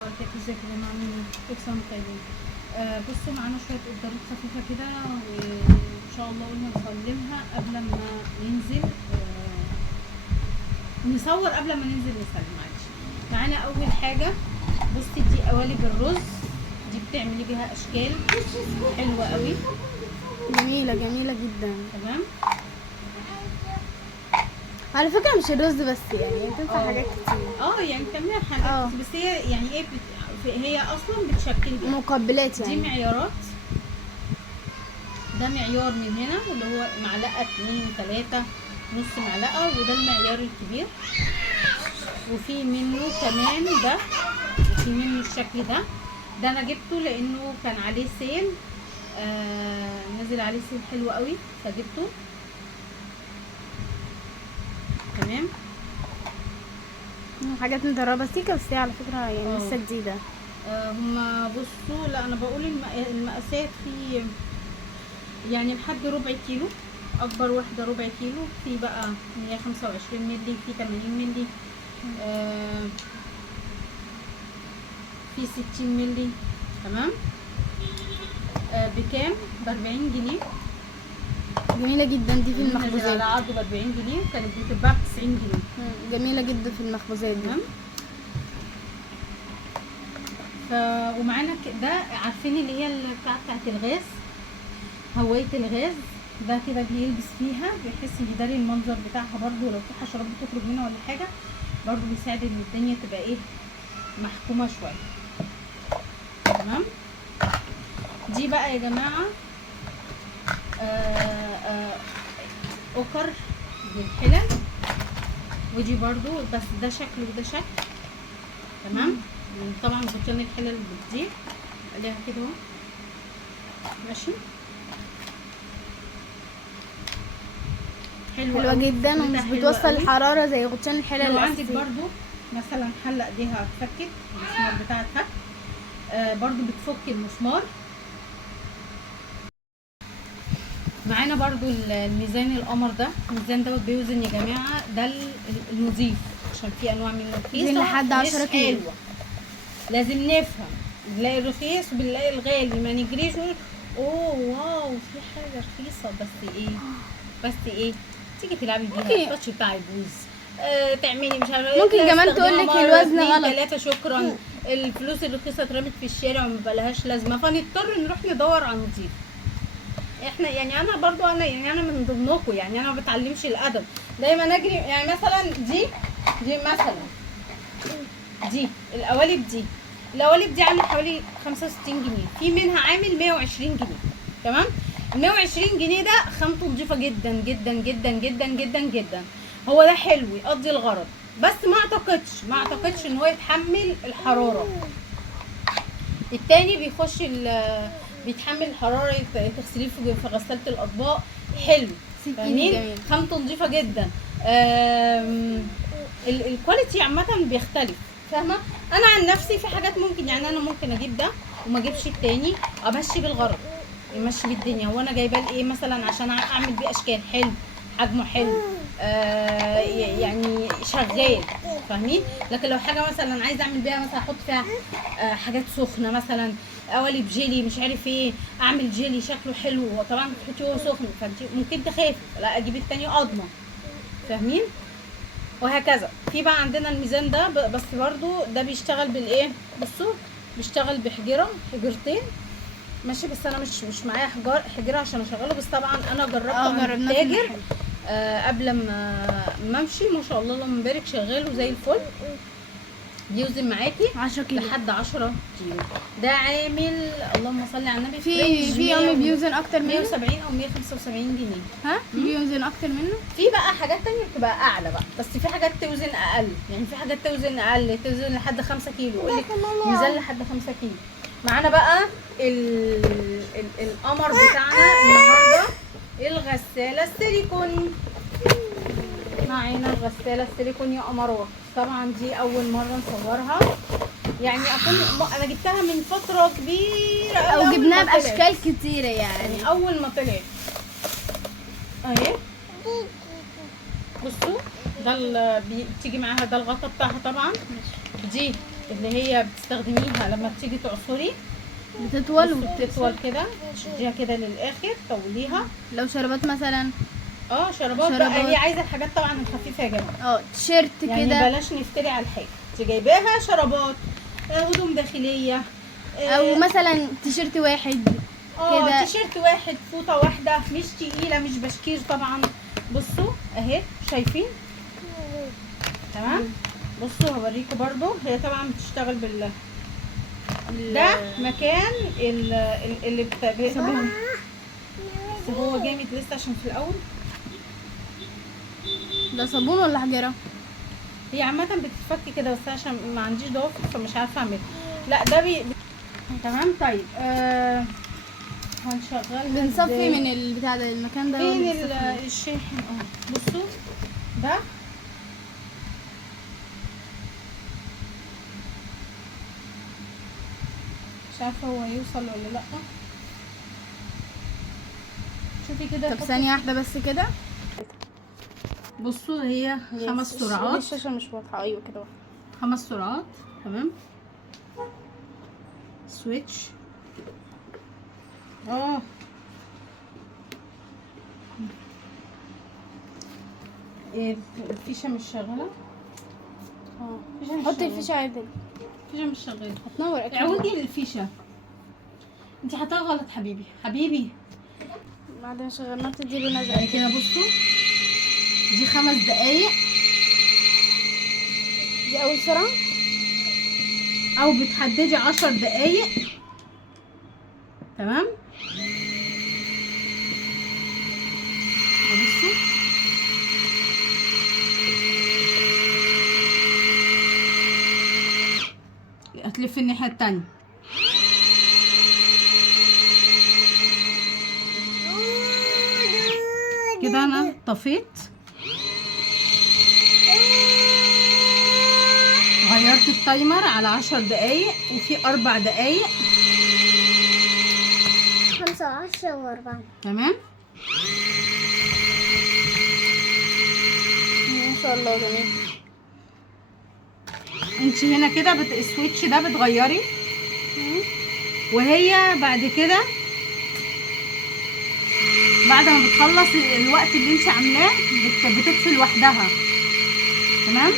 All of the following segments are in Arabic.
كانت ازيك يا جماعه عاملين ايه؟ كل سنه وانتم طيبين. بصوا معانا شويه اوردرات خفيفه كده، وان شاء الله قلنا نسلمها قبل ما ننزل. نصور قبل ما ننزل نسلم. معلش. معانا اول حاجه، بصي دي قوالب الرز، دي بتعملي بيها اشكال حلوه قوي، جميلة جميلة جدا. تمام. على فكرة مش الرز بس، يعني بتنفع حاجات كتير. يعني بتعمليها حاجات كتير، بس هي يعني ايه هي اصلا بتشكل بيها مقبلات دي يعني. معيارات. ده معيار من هنا واللي هو معلقه 2 3 نص معلقه، وده المعيار الكبير. وفي منه كمان ده، وفي منه الشكل ده انا جبته لانه كان عليه سيل، نزل عليه سيل حلو قوي فجبته. تمام. حاجات مدربة سيكا، بس هي على فكرة يعني لسه جديدة. هما بصوا، لا انا بقول المقاسات في يعني لحد ربع كيلو، اكبر واحده ربع كيلو، في بقى 125 مللي، في 80 مللي، في 60 مللي. تمام. بكام؟ ب 40 جنيه. جميلة جدا دي في نزل المخبوزات. على عرضه ب 40 جنيه، كانت بتتباع ب 90 جنيه. جميلة جدا في المخبوزات دي. تمام. ومعانا ده، عارفين اللي هي بتاعت الغاز، هوايه الغاز ده كده بيلبس فيها بيحس يداري المنظر بتاعها، برضو لو في حشرات بتخرج منها ولا حاجه، برضو بيساعد ان الدنيا تبقى ايه، محكومه شويه. تمام. دي بقى يا جماعه اوكر بالحلل، ودي برضو بس ده شكل وده شكل. تمام. طبعا بطن الحلل بتضيق عليها كده اهو، ماشي. حلوة جدا ومش بتوصل الحرارة زي غطيان الحلل. لو عندك برضو مثلا حلة ايديها اتفكت، المسمار بتاعها اتفك، برضو بتفك المسمار. معانا برضو الميزان القمر ده، الميزان دوت بيوزن يا جماعه، ده النظيف، عشان في انواع منه رخيصه لحد 10 كيلو. لازم نفهم، بنلاقي الرخيص وبنلاقي الغالي، ما نجريش نقول اوه واو في حاجه رخيصه، بس ايه تيجي تلعبي بيها التاتش بتاع يبوظ، تعملي مش عارفه، ممكن كمان تقول لك الوزن غلط، 3 شكرا، الفلوس الرخيصه اترمت في الشارع وما بقالهاش لازمه، فنضطر نروح ندور على نضيف. احنا يعني انا برضو يعني انا من ضمنكم، يعني انا ما بتعلمش الادب، دايما اجري. يعني مثلا دي مثلا دي القوالب دي عامله حوالي 65 جنيه، في منها عامل 120 جنيه. تمام. ال 120 جنيه ده خامته نضيفه جدا جدا جدا جدا جدا جدا، هو ده حلو يقضي الغرض، بس ما اعتقدش ان هو يتحمل الحراره. التاني بيتحمل الحراره، تغسليه في غساله الاطباق، حلو، فاهمين؟ خامته نضيفه جدا. الكواليتي عامه بيختلف، فاهمه؟ انا عن نفسي في حاجات ممكن، يعني انا ممكن اجيب ده وما اجيبش التاني، امشي بالغرض، يمشي بالدنيا. هو انا جايباه لايه؟ مثلا عشان اعمل بيه اشكال حلو، حجمه حلو، يعني شغال، فاهمين؟ لكن لو حاجه مثلا عايزه اعمل بيها، مثلا احط فيها حاجات سخنه، مثلا قوالب جيلي مش عارف ايه، اعمل جيلي شكله حلو، وطبعا بتحطيه وهو سخن، فانت ممكن تخافي، لا اجيب التاني اضمن، فاهمين؟ وهكذا. في بقى عندنا الميزان ده بس برضو ده بيشتغل بالايه، بصوا بيشتغل حجرتين، ماشي. بس انا مش معايا حجره عشان اشغله، بس طبعا انا جربته عند التاجر قبل ما امشي، ما شاء الله اللهم بارك، شغاله زي الفل، بيوزن معاكي 10 كيلو لحد 10 كيلو. ده عامل اللهم صل على النبي في يوم بيوزن اكتر منه 170 او 175 جنيه. بيوزن اكتر منه. في بقى حاجات تانية بتبقى اعلى بي، بس في حاجات توزن اقل، يعني في حاجات توزن اقل، توزن لحد 5 كيلو، يقول لك ميزان لحد 5 كيلو. معانا بقى القمر بتاعنا النهارده، الغساله السيليكون. معانا الغساله السيليكون يا قمرات، طبعا دي اول مره نصورها، يعني انا جبتها من فتره كبيره او جبناها باشكال كتيره، يعني اول ما طلعت اهي. بصوا ده بتيجي معاها ده الغطا بتاعها طبعا، دي اللي هي بتستخدميها لما بتيجي تعصري بتطول وبتطول كده، تشديها كده للاخر طوليها. لو شربات مثلا. شربات بقى، هي عايزه الحاجات طبعا الخفيفه يا جماعه. تيشيرت يعني كده. بلاش نفتري على الحاجه، انت جايباها شربات، هدوم داخليه، او مثلا تيشيرت واحد كده. تيشيرت واحد، فوطه واحده، مش تقيله مش بشكير طبعا. بصوا اهي شايفين تمام. بصوا هوريكم برضو، هي طبعا بتشتغل ده مكان اللي بس هو جامد لسه عشان في الاول. ده صابون ولا حجره؟ هي عامه بتتفك كده، بس عشان ما عنديش ضوافر فمش عارفه اعملها. لا ده تمام. طيب هنشغل بنصفي من البتاع ده، المكان ده فين الشاحن. بصوا ده مش عارفه هو هيوصل ولا لا. شوفي كده. طب ثانيه واحده بس كده. بصوا هي 5 سرعات. الشاشه مش واضحه. ايوه كده 5 سرعات تمام. سويتش. الفيشه مش شغاله. حطي الفيشه عادي. الفيشه مش شغاله. هتنور اكيد. عودي للفيشه. انت حطاها غلط حبيبي. بعد ما شغلناها بتدي له نزعه يعني كده. بصوا دي 5 دقايق. دي اول سرعه. او بتحددي 10 دقايق تمام. بصوا هتلف الناحيه التانية كده. انا طفيت، غيرت التايمر على 10 دقايق وفي 4 دقايق. 5 و10 و4 تمام. ما شاء الله جميل. انت هنا كده السويتش ده بتغيري، وهي بعد كده بعد ما بتخلص الوقت اللي انت عاملاه بتطفي لوحدها تمام.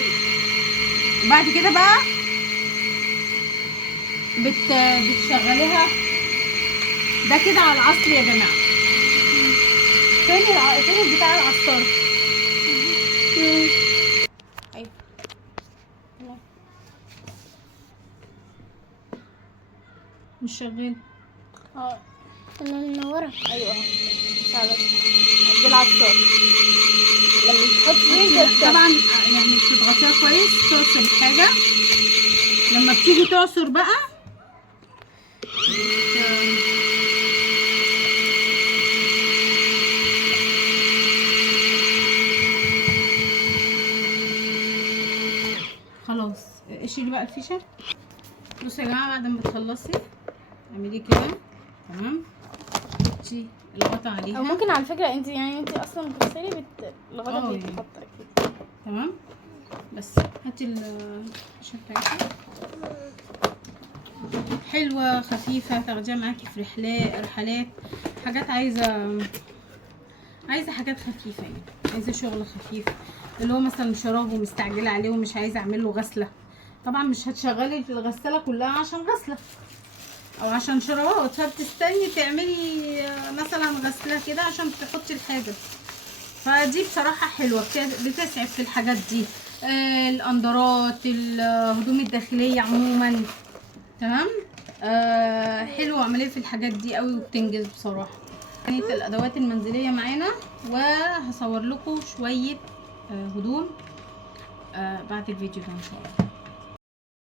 بعد كده بقى بتشغليها. ده كده على العصر يا جماعه. فين بتاع العصار. ايوه مش شغال. انا منوره. ايوه مش عارفه. دي العصار لما تحطي طبعا يعني بتضغطيها كويس تعصر الحاجه. لما بتيجي تعصر بقى خلاص اشيلي بقى الفيشه. بصوا يا جماعه بعد ما تخلصي اعملي كده تمام. حطي الغطا عليها. او ممكن على فكره انت اصلا بتغسلي الغطا دي بتتحط اكيد. تمام. بس هاتي الفيشه بتاعتها. حلوه خفيفه تاخديها معاكي في رحلات حاجات. عايزه حاجات خفيفه يعني. عايزه شغل خفيف اللي هو مثلا شراب ومستعجله عليه ومش عايزه اعمل له غسله. طبعا مش هتشغلي الغساله كلها عشان غسله او عشان شرابات، فبتستني تعملي مثلا غسله كده عشان تحطي الحاجه. فدي بصراحه حلوه بتسعف في الحاجات دي. الاندرات، الهدوم الداخليه عموما تمام. حلوه عمليه في الحاجات دي قوي وبتنجز بصراحه. كانت الادوات المنزليه معانا، وهصور لكم شويه هدوم بعد الفيديو ده ان شاء الله.